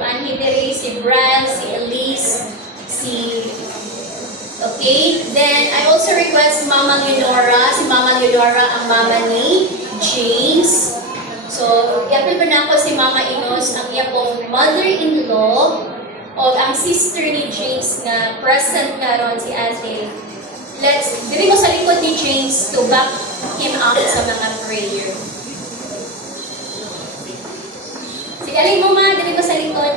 Anhi diri, si Bran, si Elise, si... Okay? Then, I also request Mama Leonora. Si Mama Leonora ang mama ni James. So, yapil pa na ako si Mama Inos, ang iya pong mother-in-law o ang sister ni James na present na ron si Ate. Dili mo sa likod ni James to back him up sa mga prayer. Sige, alin mo ma, dili mo sa likod.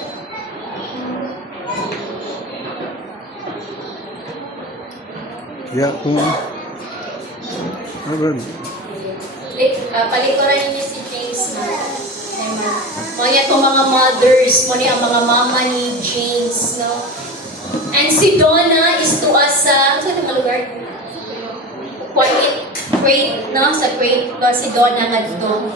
Ya, kung... Palikuran niyo si James na. Mga itong mga mothers, mga ang mga mama ni James, no? And si Donna is to us sa, saan yung lugar? Great, no? Sa great, si Donna nga dito.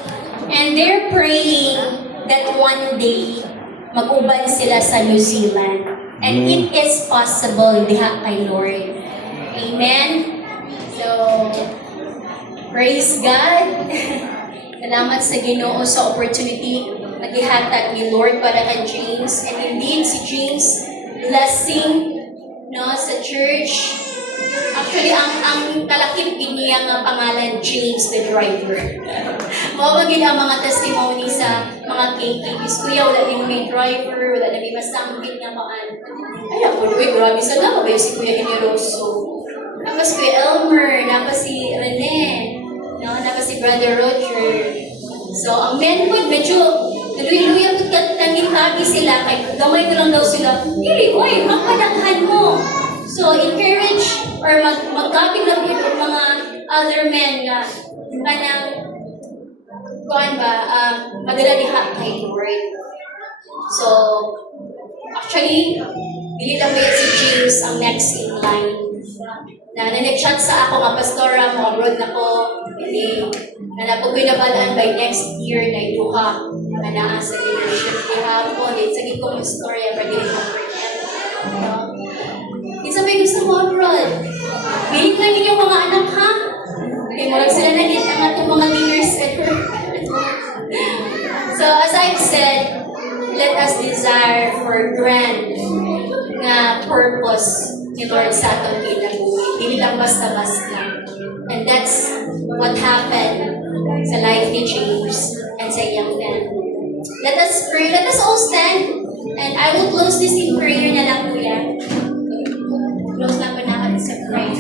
And they're praying that one day, mag-uban sila sa New Zealand. And it is possible, diha kay Lord. Amen? So, praise God. Salamat sa Ginoo sa opportunity na gihatag ni Lord para kay James. And indeed, si James, blessing no, sa church. Actually, ang kalakip niya nga pangalan, James the driver. Mawagin ang mga testimony sa mga KKPs. Kuya, wala din may driver, wala na may masangkit na maan. Ay, ako, grabe sa nama ba si Kuya Generoso? Napa si Kuya Elmer, napa si Rene, no? Napa si Brother Roger. So, ang menhood, medyo naluya-luya at tangin-tagi sila, kaya gamay ko lang daw sila, hindi, oy, magpadaghan mo. So, encourage or magkapit lang yung mga other men na kanang, kuhan ba, madala diha kay Lord. So, actually, hindi lang ba si James ang next in line. Na nag-chat sa ako nga pastora mo, abroad na ko, hindi, na napagpinabalaan by next year na iduha, na naa sa leadership kihapon, din sa gitong istorya, pwede rin ang forget. Di sabay gusto mo abroad. Bilit lang yung mga anak, ha? Hindi mo lang sila naging ang atong mga leaders ever. So, as I've said, let us desire for grand na purpose ni Lord sa atong kinabuhi. Hindi lang basta-basta. And that's what happened sa life ni James and sa iyang family. Let us pray. Let us all stand. And I will close this in prayer na lang, Kuya. Close na pa natin sa prayer.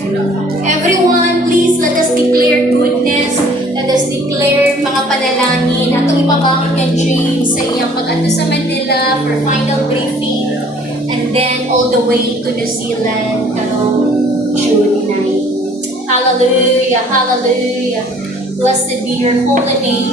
Everyone, please let us declare goodness. Let us declare mga panalangin. Atong ipabangon kay James sa iyang pag-ato sa Manila for final briefing. And then all the way to New Zealand karong June 9. Hallelujah, hallelujah. Blessed be your holy name.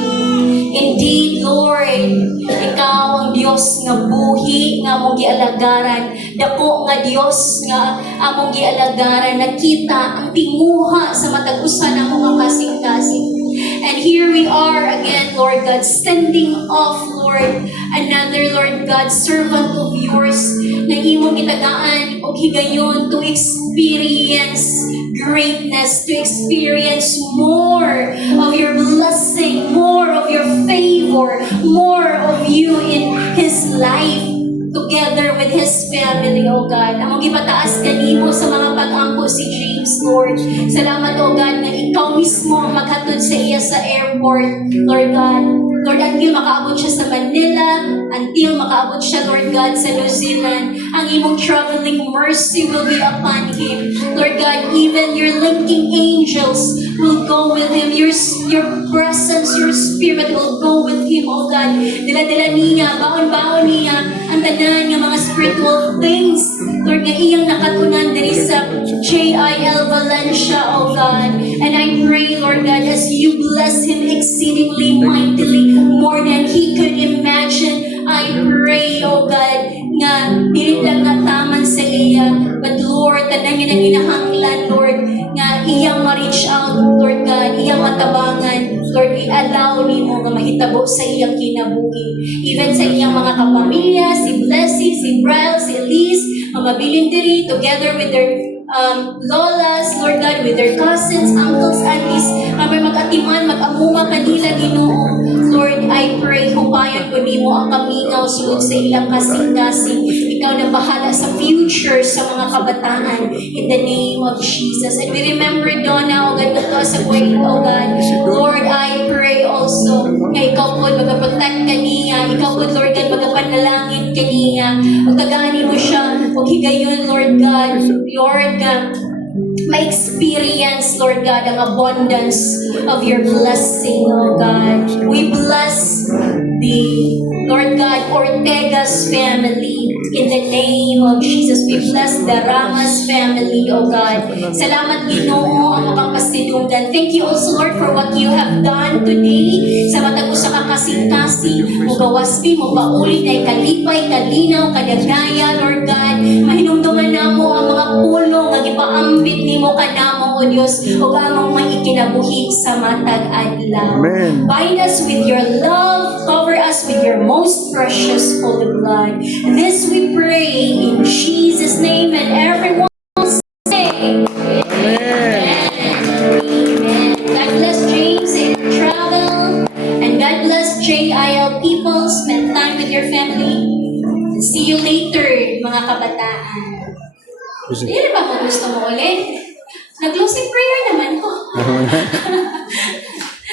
Indeed, Lord, ikaw ang Diyos nga buhi nga among gialagaran. Dako nga Diyos nga among gialagaran. Nakita ang tinguha sa matag usa na mga kasing-kasing. And here we are again, Lord God, sending off, Lord, another, Lord God, servant of yours na imong gitagaan o higayon to experience greatness, to experience more of your blessing, more of your favor, more of you in his life, together with his family, O God. Among ipataas kanimo sa mga pag-ampo si James, Lord. Salamat, O God, na ikaw mismo ang maghatod sa iya sa airport, Lord God. Lord, until makaabot siya sa Manila, until makaabot siya, Lord God, sa New Zealand, ang imong traveling mercy will be upon him. Lord God, even your linking angels will go with him. Your presence, your spirit will go with him, O God. Dala-dala niya, baon-baon niya, ang tanan ng mga spiritual things, Lord, nga iyang nakatunan diri sa JIL Valencia, O God. And I pray, Lord God, as you bless him exceedingly mightily, more than he could imagine, I pray, O God, nga dili lang nga taman sa iya, but Lord, tanangin ang inahanglan, Lord, nga iyang ma-reach out, Lord God, iyang matabangan, Lord, i-allow nimo nga mahitabo sa iyang kinabuhi. Even sa iyang mga kapamilya, si Blessy, si Brian, si Elise, mabilin diri, together with their lolas, Lord God, with their cousins, uncles, aunties, may mag-atiman, mag-amuma kanila, Ginoo. Lord, I pray, hupayan ko mo ang kamingaw sulod sa ilang kasing-kasing. Ikaw na bahala sa future sa mga kabataan in the name of Jesus. And we remember Donna, O God, ito sa kwento, O God. Lord, I pray also na ikaw po mag-protect kaniya. Ikaw po, Lord God, mag-panalangin kaniya. Magtaganin mo siya. Huwag higayon, Lord God. Lord God, ma-experience, Lord God, ang abundance of your blessing, oh God. We bless the, Lord God, Ortega's family in the name of Jesus. We bless the Ramos family, oh God. Salamat, Ginoo, ang makapasidunggan. Thank you also, Lord, for what you have done today. Sa matag sa kakasing-kasing, mo gawaspi, mo paulit, ay kalipay, kalinaw, kadagaya, Lord God. Mahinumduman na mo ang mga pulong, ang ipaambit ni mo kanamo, O Diyos, o among may ikinabuhi sa matag adlaw. Amen. Bind us with your love, cover us with your most precious holy blood. This we pray in Jesus' name, and everyone say, Amen. Amen. God bless James and travel, and God bless JIL people. Spend time with your family. See you later, mga kabataan. Hindi na ba kung gusto mo ulit? Nag-closing prayer naman ko.